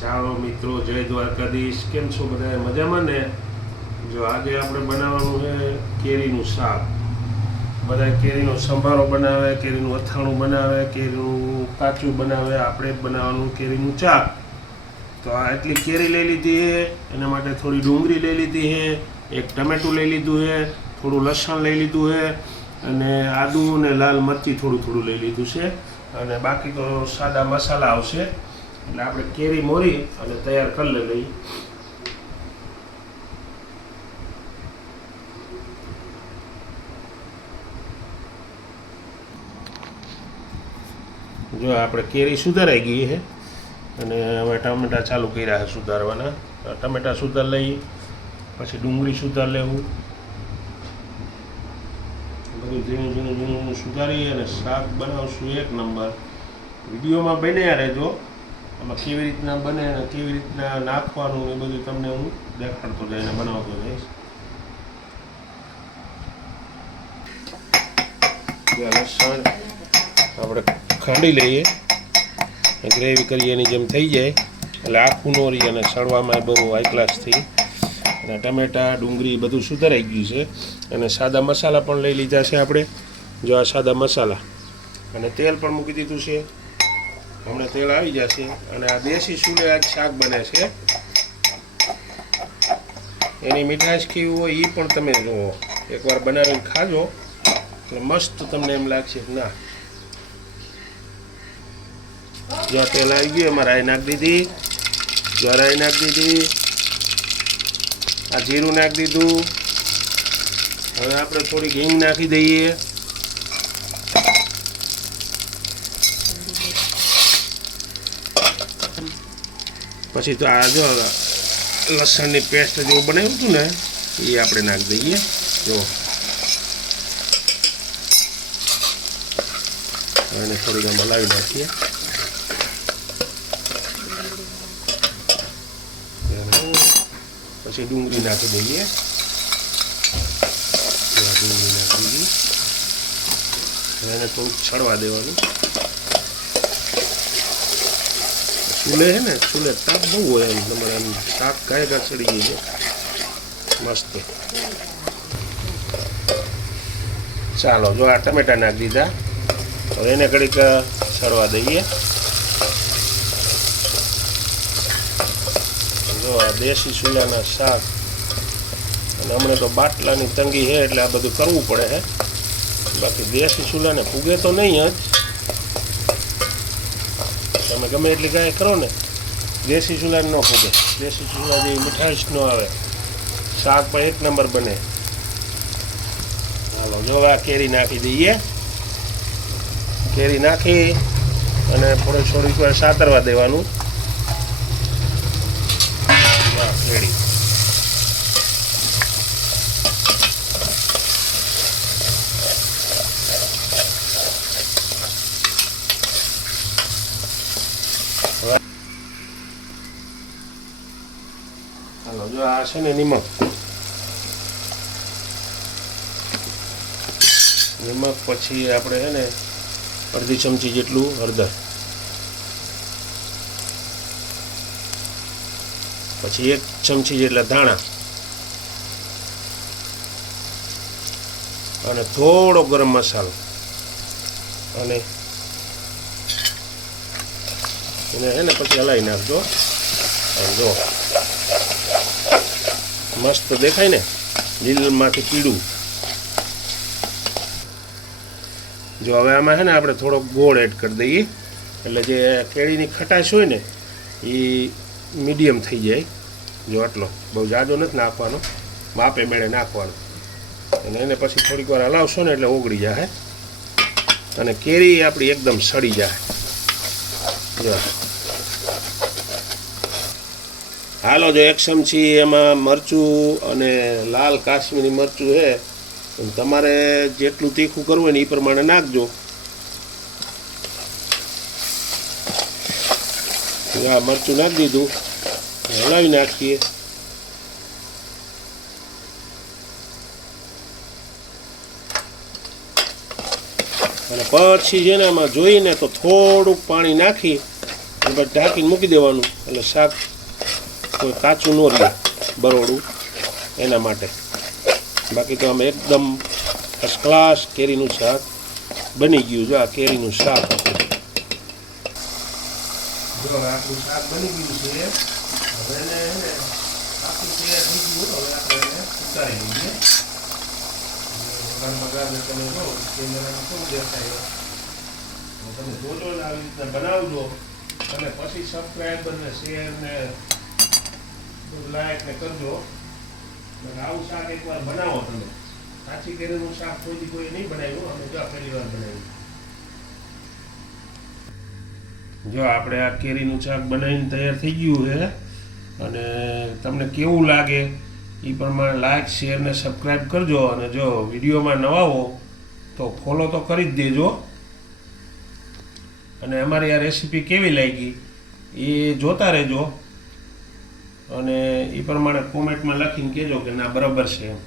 ચાલો મિત્રો, જય દ્વારકાધીશ. કેમ છો બધા? મજામાં ને? જો આજે આપણે બનાવવાનું છે કેરીનું શાક. બધા કેરીનો સંભારો બનાવે, કેરીનું અથાણું બનાવે, કેરીનું કાચું બનાવે. આપણે બનાવવાનું કેરીનું ચાક. તો આ એટલી કેરી લઈ લીધી છે, એના માટે થોડી ડુંગળી લઈ લીધી છે, એક ટમેટું લઈ લીધું છે, થોડું લસણ લઈ લીધું છે, અને આદું ને લાલ મરચી થોડું થોડું લઈ લીધું છે, અને બાકી તો સાદા મસાલા આવશે. એટલે આપણે કેરી મોરી અને તૈયાર કરી લઈએ. જો આપણે કેરી સુધારાઈ ગઈ છે અને હવે ટમેટા ચાલુ કર્યા છે સુધારવાના. ટમેટા સુધાર લઈ, પછી ડુંગળી સુધાર લેવું, બધું ઝીણું ઝીણું ઝીણું સુધારી અને શાક બનાવશું એક નંબર. વિડીયોમાં બન્યા રહેજો. આમાં કેવી રીતના બને અને કેવી રીતના નાખવાનું એ બધું તમને હું દેખાડતો જઈને બનાવતો જઈશ. લસણ આપણે ખાંડી લઈએ, ગ્રેવી કરીએ એની જેમ થઈ જાય એટલે આખું નો રહી અને સળવામાં બહુ હાઈ ક્લાસથી. અને ટમેટાં ડુંગળી બધું સુધારાઈ ગયું છે. અને સાદા મસાલા પણ લઈ લીધા છે આપણે. જો આ સાદા મસાલા, અને તેલ પણ મૂકી દીધું છે. હમણાં તેલ આવી જશે. અને આ દેશી ચૂલે આજ શાક બને છે. એની મીઠાશ કેવી હોય એ પણ તમે જુઓ, એકવાર બનાવીને ખાજો એટલે મસ્ત તમને એમ લાગશે. ના, જો તેલ આવી ગયું, એમાં રાઈ નાખી દીધી. જો રાઈ નાખી દીધી, આ જીરું નાખી દીધું. હવે આપણે થોડી હિંગ નાખી દઈએ. પછી તો આ જો લસણની પેસ્ટ જેવું બનાવ્યું હતું ને એ આપણે નાખી દઈએ. જો એને થોડીક આમ હલાવી નાખીએ. પછી ડુંગળી નાખી દઈએ. ડુંગળી નાખી દીધી. એને થોડુંક છળવા દેવાનું. ચૂલે છે ને, ચૂલે તાપ બહુ હોય એમ. તમારે એમ શાક ગાય ચડી ગઈ છે મસ્ત. ચાલો, જો આ ટમેટા નાખી દીધા. હવે એને ઘડીક છળવા દઈએ. જો આ દેશી ચૂલાના શાક. અને હમણાં તો બાટલાની તંગી છે એટલે આ બધું કરવું પડે છે. બાકી દેશી ચૂલાને ફૂગે તો નહીં જ. તમે ગમે એટલી ગાય કરો ને, દેશી ચૂલાને ન ફૂગે. દેશી ચૂલા જેવી મીઠાશ ન આવે. શાક પણ એક નંબર બને. હાલો, જો આ કેરી નાખી દઈએ. કેરી નાખી અને થોડીક વાર સાતરવા દેવાનું. રેડી. હાલો, જો આ છે ને નિમક. નિમક પછી આપણે છે ને અડધી ચમચી જેટલું હળદર, પછી 1 ચમચી જેટલા ધાણા, અને થોડો ગરમ મસાલો. અને એને છે ને પછી હલાવી નાખજો. જો મસ્ત દેખાય ને, લીલમાંથી પીળું. જો હવે આમાં છે ને આપણે થોડો ગોળ એડ કરી દઈએ એટલે જે કેળીની ખટાશ હોય ને એ મીડિયમ થઈ જાય. જો આટલો બહુ જાજો નથી નાખવાનો, માપે મેળે નાખવાનો. અને એને પછી થોડીક વાર હલાવશો ને એટલે ઓગળી જાય અને કેરી આપણી એકદમ સડી જાય. જો હાલો, જો 1 ચમચી એમાં મરચું અને લાલ કાશ્મીરી મરચું છે. તમારે જેટલું તીખું કરવું હોય ને એ પ્રમાણે નાખજો. આ મરચું નાખી દીધું, હલાવી નાખીએ. અને પછી છે ને આમાં જોઈને તો થોડુંક પાણી નાખી અને પછી ઢાંકીને મૂકી દેવાનું એટલે શાક કોઈ કાચું ન રહે બરોડું એના માટે. બાકી તો આમ એકદમ ફર્સ્ટ ક્લાસ કેરીનું શાક બની ગયું. જો આ કેરીનું શાક હતું. જો આપણું શાક બની ગયું છે. હવે એને આખું તૈયાર થઈ ગયું. હવે આપણે એને ઉતારી લઈએ. બગાડને તમે જો કેમેરામાં શું દેખાય તમે જોજો ને આવી રીતના બનાવજો અને પછી સબસ્ક્રાઈબ ને શેર ને લાઈક ને કરજો. આવું શાક એકવાર બનાવો તમે. કાચી કેરીનું શાક કોઈ નહીં બનાવ્યું, અમે જો પહેલી વાર બનાવ્યું. જો આપણે આ કેરીનું શાક બનાવીને તૈયાર થઈ ગયું છે અને તમને કેવું લાગે એ પ્રમાણે લાઈક શેર ને સબસ્ક્રાઈબ કરજો. અને જો વિડીયોમાં નવા હો તો ફોલો તો કરી જ દેજો. અને અમારી આ રેસીપી કેવી લાગી એ જોતા રહેજો અને એ પ્રમાણે કોમેન્ટમાં લખીને કહેજો કે ના બરાબર છે એમ.